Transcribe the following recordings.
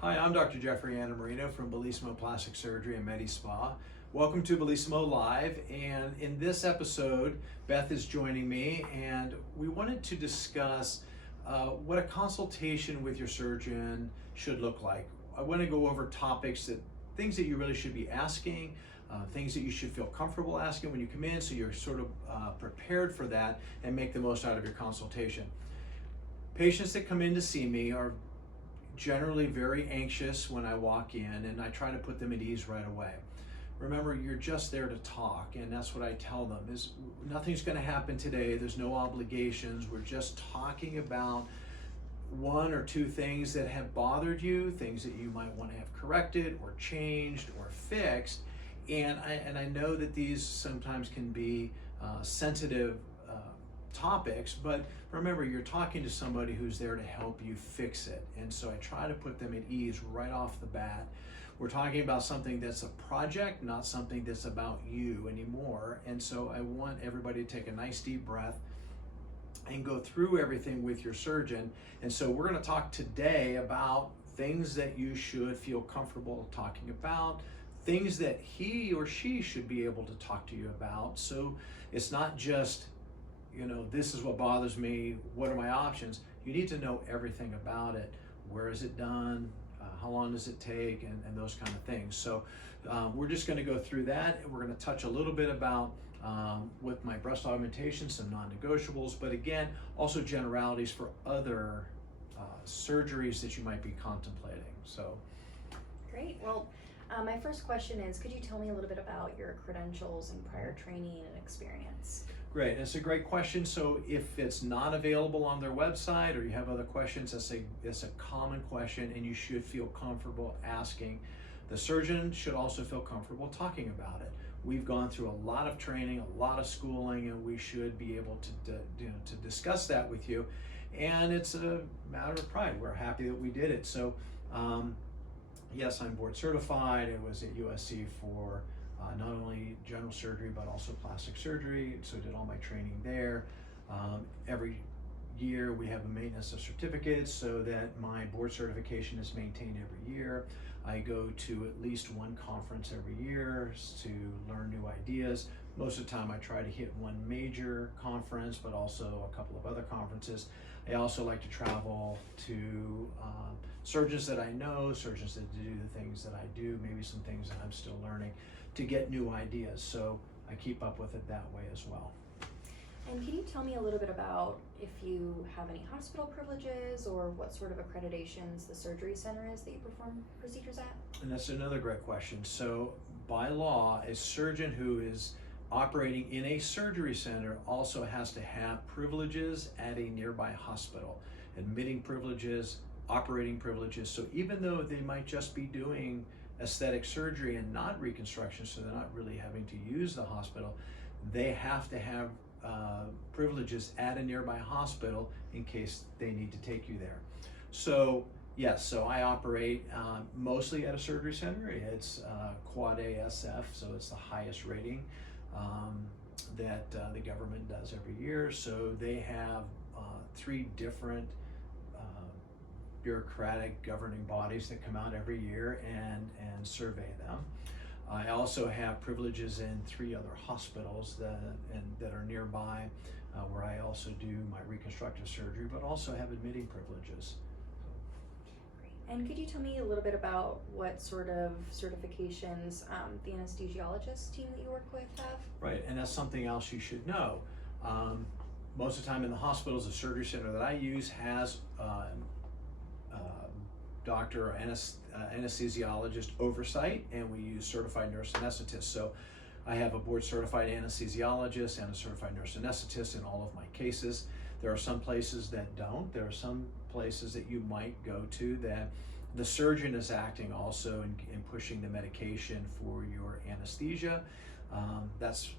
Hi, I'm Dr. Jeffrey Antimarino from Bellissimo Plastic Surgery and Medi Spa. Welcome to Bellissimo Live, and in this episode, Beth is joining me, and we wanted to discuss what a consultation with your surgeon should look like. I want to go over things that you really should be asking, things that you should feel comfortable asking when you come in, so you're sort of prepared for that and make the most out of your consultation. Patients that come in to see me are generally very anxious when I walk in, and I try to put them at ease right away. Remember, you're just there to talk, and that's what I tell them is nothing's going to happen today. There's no obligations. We're just talking about one or two things that have bothered you, things that you might want to have corrected or changed or fixed. And I know that these sometimes can be sensitive topics, but remember, you're talking to somebody who's there to help you fix it. And so I try to put them at ease right off the bat. We're talking about something that's a project, not something that's about you anymore. And so I want everybody to take a nice deep breath and go through everything with your surgeon. And so we're going to talk today about things that you should feel comfortable talking about, things that he or she should be able to talk to you about. So it's not just, this is what bothers me, what are my options? You need to know everything about it. Where is it done? How long does it take? And those kind of things. So we're just going to go through that. We're going to touch a little bit about with my breast augmentation, some non-negotiables, but again, also generalities for other surgeries that you might be contemplating. So great. Well, my first question is, could you tell me a little bit about your credentials and prior training and experience? Great, it's a great question. So if it's not available on their website or you have other questions, it's a common question, and you should feel comfortable asking. The surgeon should also feel comfortable talking about it. We've gone through a lot of training, a lot of schooling, and we should be able to discuss that with you. And it's a matter of pride. We're happy that we did it. So yes, I'm board certified. I was at USC for not only general surgery, but also plastic surgery. So I did all my training there. Every year we have a maintenance of certificates so that my board certification is maintained every year. I go to at least one conference every year to learn new ideas. Most of the time I try to hit one major conference, but also a couple of other conferences. I also like to travel to surgeons that I know, surgeons that do the things that I do, maybe some things that I'm still learning, to get new ideas. So I keep up with it that way as well. And can you tell me a little bit about if you have any hospital privileges or what sort of accreditations the surgery center is that you perform procedures at? And that's another great question. So by law, a surgeon who is operating in a surgery center also has to have privileges at a nearby hospital, admitting privileges, operating privileges. So even though they might just be doing aesthetic surgery and not reconstruction, so they're not really having to use the hospital, they have to have privileges at a nearby hospital in case they need to take you there. So yes, so I operate mostly at a surgery center. It's Quad ASF, so it's the highest rating that the government does every year. So they have 3 different bureaucratic governing bodies that come out every year and survey them. I also have privileges in 3 other hospitals that are nearby, where I also do my reconstructive surgery, but also have admitting privileges. Great. And could you tell me a little bit about what sort of certifications the anesthesiologist team that you work with have? Right, and that's something else you should know. Most of the time in the hospitals, the surgery center that I use has doctor or anesthesiologist oversight, and we use certified nurse anesthetists. So I have a board certified anesthesiologist and a certified nurse anesthetist in all of my cases. There are some places that don't. There are some places that you might go to that the surgeon is acting also in pushing the medication for your anesthesia. That's,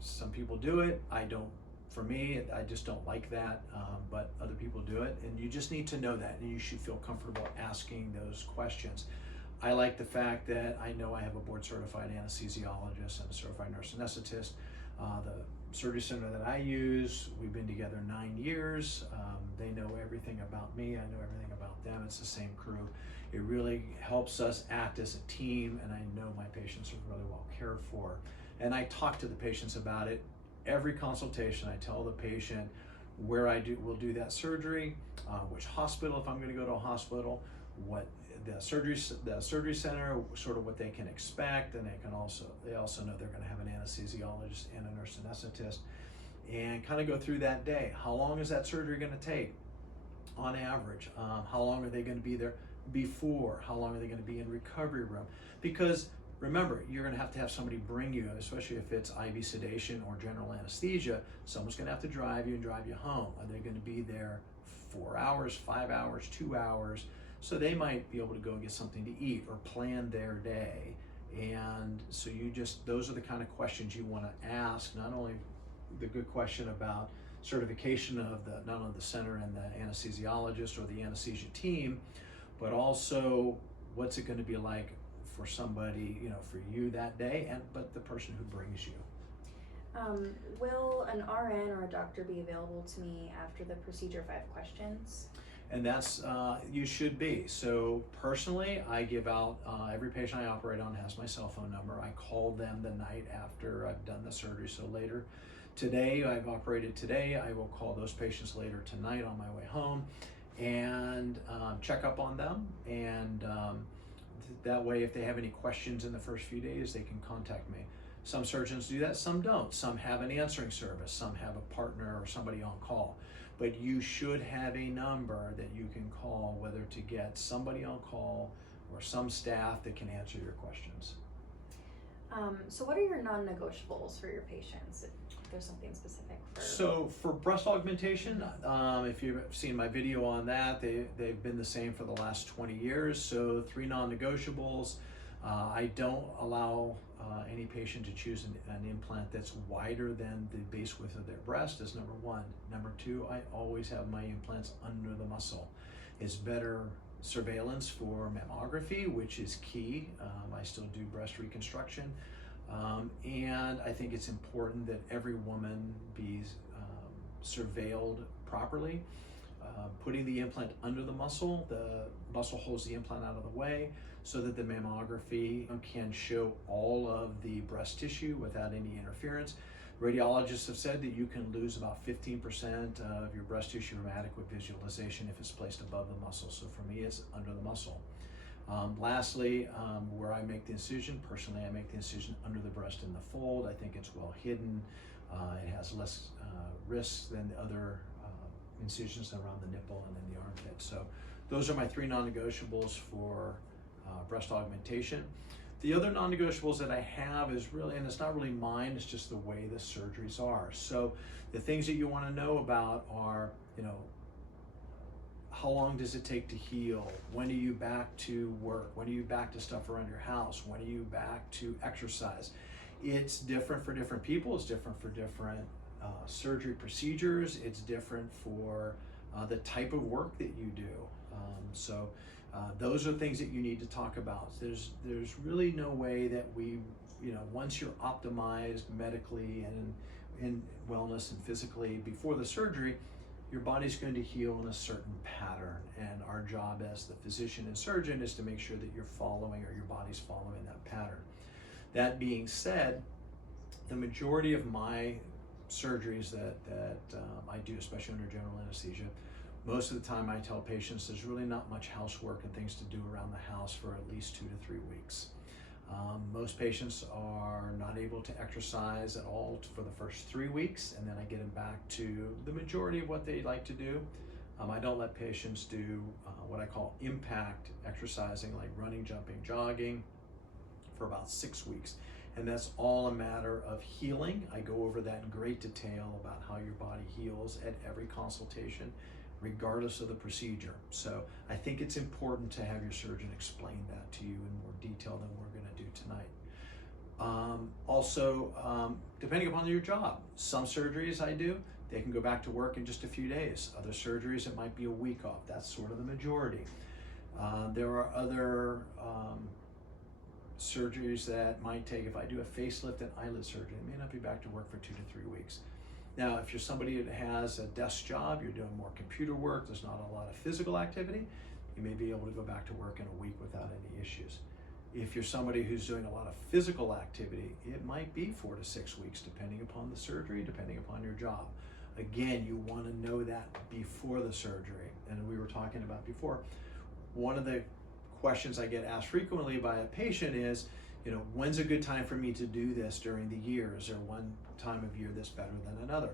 some people do it. I don't. For me, I just don't like that, but other people do it, and you just need to know that, and you should feel comfortable asking those questions. I like the fact that I know I have a board certified anesthesiologist and a certified nurse anesthetist. The surgery center that I use, we've been together 9 years. They know everything about me, I know everything about them. It's the same crew. It really helps us act as a team, and I know my patients are really well cared for. And I talk to the patients about it every consultation. I tell the patient where will do that surgery, which hospital, if I'm going to go to a hospital, what the surgery center, sort of what they can expect, and they also know they're going to have an anesthesiologist and a nurse anesthetist, and kind of go through that day. How long is that surgery going to take on average? How long are they going to be there before? How long are they going to be in recovery room? Because remember, you're going to have somebody bring you, especially if it's IV sedation or general anesthesia. Someone's going to have to drive you and drive you home. Are they going to be there 4 hours, 5 hours, 2 hours? So they might be able to go and get something to eat or plan their day. And so those are the kind of questions you want to ask. Not only the good question about certification of not only the center and the anesthesiologist or the anesthesia team, but also what's it going to be like for somebody, for you that day, but the person who brings you. Will an RN or a doctor be available to me after the procedure if I have questions? And that's, you should be. So personally, I give out, every patient I operate on has my cell phone number. I call them the night after I've done the surgery. So later today, I've operated today, I will call those patients later tonight on my way home and check up on them. And that way, if they have any questions in the first few days, they can contact me. Some surgeons do that, some don't. Some have an answering service, some have a partner or somebody on call. But you should have a number that you can call, whether to get somebody on call or some staff that can answer your questions. So what are your non-negotiables for your patients, if there's something specific for? So for breast augmentation, if you've seen my video on that, they've been the same for the last 20 years. So 3 non-negotiables. I don't allow any patient to choose an implant that's wider than the base width of their breast, is number 1. Number 2, I always have my implants under the muscle. It's better surveillance for mammography, which is key. I still do breast reconstruction. And I think it's important that every woman be surveilled properly. Putting the implant under the muscle holds the implant out of the way so that the mammography can show all of the breast tissue without any interference. Radiologists have said that you can lose about 15% of your breast tissue from adequate visualization if it's placed above the muscle. So for me, it's under the muscle. Lastly, where I make the incision, personally I make the incision under the breast in the fold. I think it's well hidden. It has less risks than the other incisions around the nipple and in the armpit. So those are my 3 non-negotiables for breast augmentation. The other non-negotiables that I have is really, and it's not really mine, it's just the way the surgeries are. So the things that you want to know about are, how long does it take to heal? When are you back to work? When are you back to stuff around your house? When are you back to exercise? It's different for different people. It's different for different surgery procedures. It's different for the type of work that you do. So those are things that you need to talk about. There's really no way that we, once you're optimized medically and in wellness and physically before the surgery, your body's going to heal in a certain pattern. And our job as the physician and surgeon is to make sure that you're following, or your body's following that pattern. That being said, the majority of my surgeries that I do, especially under general anesthesia, most of the time I tell patients there's really not much housework and things to do around the house for at least 2 to 3 weeks. Most patients are not able to exercise at all for the first 3 weeks, and then I get them back to the majority of what they like to do. I don't let patients do what I call impact exercising, like running, jumping, jogging, for about 6 weeks. And that's all a matter of healing. I go over that in great detail about how your body heals at every consultation, regardless of the procedure. So I think it's important to have your surgeon explain that to you in more detail than we're going to do tonight. Also, depending upon your job, some surgeries I do, they can go back to work in just a few days. Other surgeries, it might be a week off. That's sort of the majority. There are other surgeries that might take, if I do a facelift and eyelid surgery, it may not be back to work for 2 to 3 weeks. Now, if you're somebody that has a desk job, you're doing more computer work, there's not a lot of physical activity, you may be able to go back to work in a week without any issues. If you're somebody who's doing a lot of physical activity, it might be 4 to 6 weeks, depending upon the surgery, depending upon your job. Again, you want to know that before the surgery. And we were talking about before, one of the questions I get asked frequently by a patient is, when's a good time for me to do this during the year? Is there one time of year that's better than another?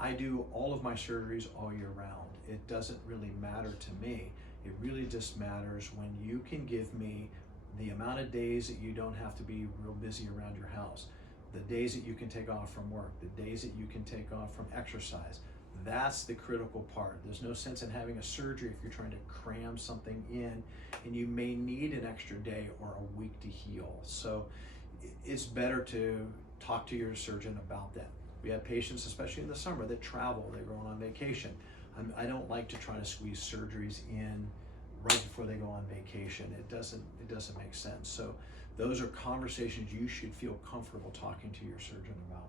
I do all of my surgeries all year round. It doesn't really matter to me. It really just matters when you can give me the amount of days that you don't have to be real busy around your house, the days that you can take off from work, the days that you can take off from exercise. That's the critical part. There's no sense in having a surgery if you're trying to cram something in and you may need an extra day or a week to heal. So it's better to talk to your surgeon about that. We have patients, especially in the summer, that travel, they're going on vacation. I don't like to try to squeeze surgeries in right before they go on vacation. It doesn't make sense. So those are conversations you should feel comfortable talking to your surgeon about.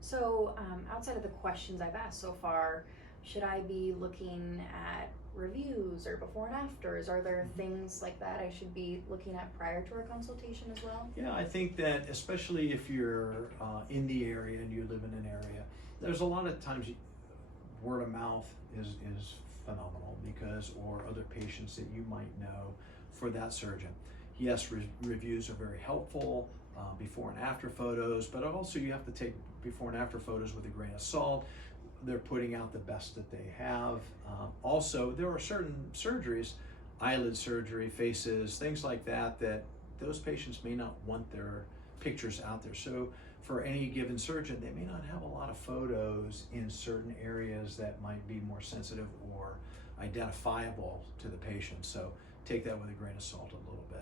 So outside of the questions I've asked so far, should I be looking at reviews or before and afters? Are there things like that I should be looking at prior to our consultation as well? Yeah, I think that especially if you're in the area and you live in an area, there's a lot of times word of mouth is phenomenal or other patients that you might know for that surgeon. Yes, reviews are very helpful, before and after photos, but also you have to take before and after photos with a grain of salt. They're putting out the best that they have. Also, there are certain surgeries, eyelid surgery, faces, things like that those patients may not want their pictures out there. So for any given surgeon, they may not have a lot of photos in certain areas that might be more sensitive or identifiable to the patient. So take that with a grain of salt a little bit.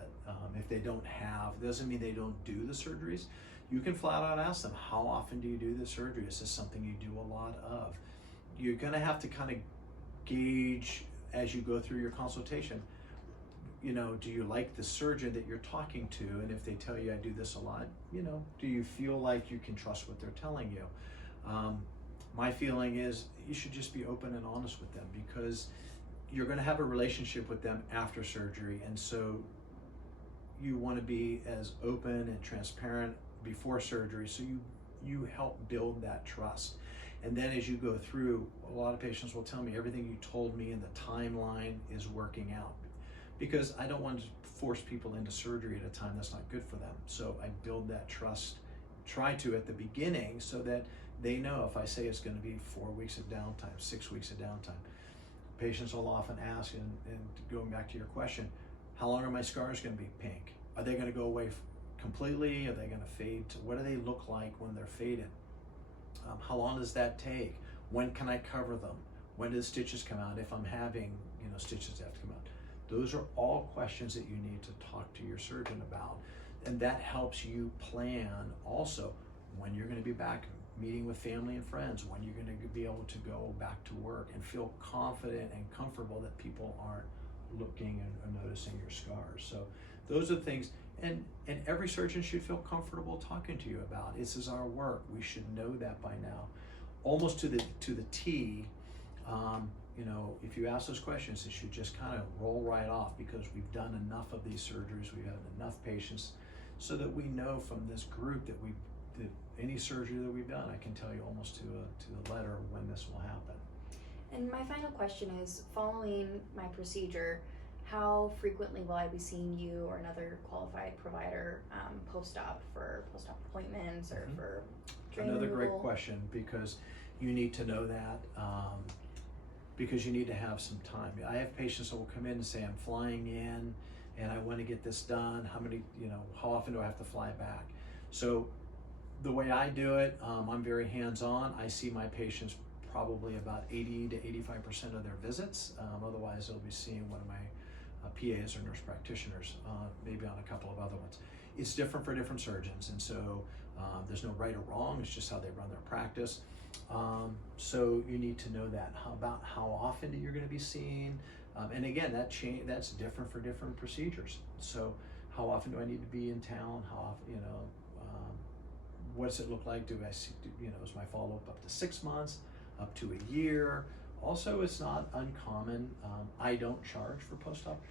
If they don't have, doesn't mean they don't do the surgeries. You can flat out ask them, how often do you do the surgery? Is this something you do a lot of? You're gonna have to kind of gauge as you go through your consultation, do you like the surgeon that you're talking to? And if they tell you I do this a lot, do you feel like you can trust what they're telling you? My feeling is you should just be open and honest with them, because you're going to have a relationship with them after surgery, and so you want to be as open and transparent before surgery, so you help build that trust. And then as you go through, a lot of patients will tell me everything you told me in the timeline is working out, because I don't want to force people into surgery at a time that's not good for them. So I build that trust, try to at the beginning, so that they know if I say it's going to be 4 weeks of downtime, 6 weeks of downtime. Patients will often ask, and going back to your question, how long are my scars going to be pink? Are they going to go away completely? Are they going to fade? What do they look like when they're faded? How long does that take? When can I cover them? When do the stitches come out? If I'm having, stitches that have to come out. Those are all questions that you need to talk to your surgeon about. And that helps you plan also when you're going to be back meeting with family and friends, when you're going to be able to go back to work and feel confident and comfortable that people aren't looking and noticing your scars. So those are things, and every surgeon should feel comfortable talking to you about. This is our work. We should know that by now, almost to the T. If you ask those questions, it should just kind of roll right off, because we've done enough of these surgeries, we've had enough patients, so that we know from this group that any surgery that we've done, I can tell you almost to the letter when this will happen. And my final question is, following my procedure, how frequently will I be seeing you or another qualified provider post-op for post-op appointments or for drain Another removal? great question, because you need to know that, because you need to have some time. I have patients that will come in and say, I'm flying in and I want to get this done. How often do I have to fly back? So the way I do it, I'm very hands-on. I see my patients probably about 80 to 85% of their visits. Otherwise, they'll be seeing one of my PAs or nurse practitioners, maybe on a couple of other ones. It's different for different surgeons, and so there's no right or wrong. It's just how they run their practice. So you need to know that. How often you're going to be seen, and again, that's different for different procedures. So how often do I need to be in town? How often, what does it look like? Do I see, is my follow-up up to 6 months, up to a year? Also, it's not uncommon. I don't charge for post-op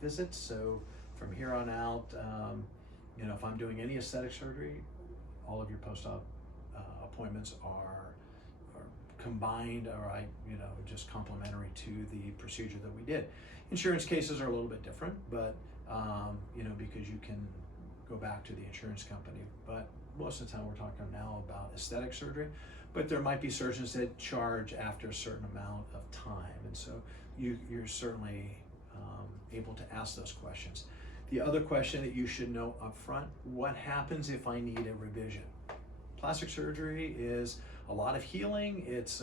visits, so from here on out, if I'm doing any aesthetic surgery, all of your post-op appointments are combined, or just complementary to the procedure that we did. Insurance cases are a little bit different, but because you can go back to the insurance company. But most of the time we're talking now about aesthetic surgery, but there might be surgeons that charge after a certain amount of time, and so you're certainly able to ask those questions. The other question that you should know up front: what happens if I need a revision? Plastic surgery is a lot of healing. It's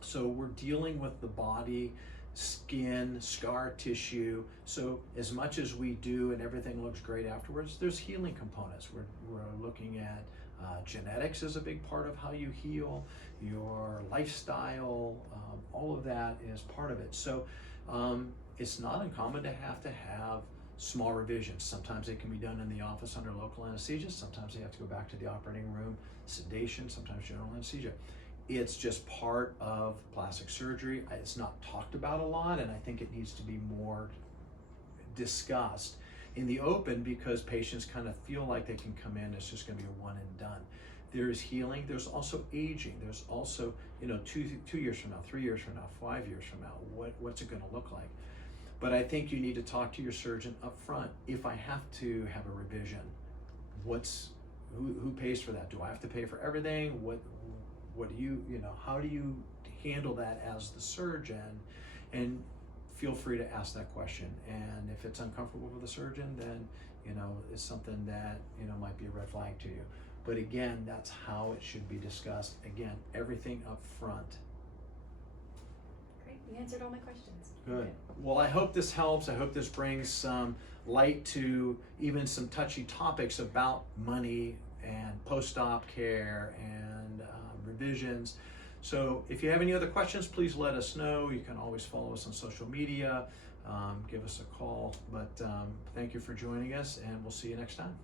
so we're dealing with the body, skin, scar tissue. So as much as we do and everything looks great afterwards, there's healing components. We're looking at genetics is a big part of how you heal, your lifestyle, all of that is part of it. So it's not uncommon to have small revisions. Sometimes they can be done in the office under local anesthesia. Sometimes they have to go back to the operating room, sedation, sometimes general anesthesia. It's just part of plastic surgery. It's not talked about a lot, and I think it needs to be more discussed in the open, because patients kind of feel like they can come in, it's just going to be a one and done. There's healing, there's also aging, there's also, 2 years from now, 3 years from now, 5 years from now, what's it going to look like? But I think you need to talk to your surgeon up front. If I have to have a revision, who pays for that? Do I have to pay for everything? What do you, how do you handle that as the surgeon? And feel free to ask that question. And if it's uncomfortable for the surgeon, then, it's something that, might be a red flag to you. But again, that's how it should be discussed. Again, everything up front. Great, you answered all my questions. Good. Well, I hope this helps. I hope this brings some light to even some touchy topics about money and post-op care and revisions. So if you have any other questions, please let us know. You can always follow us on social media, give us a call. But thank you for joining us, and we'll see you next time.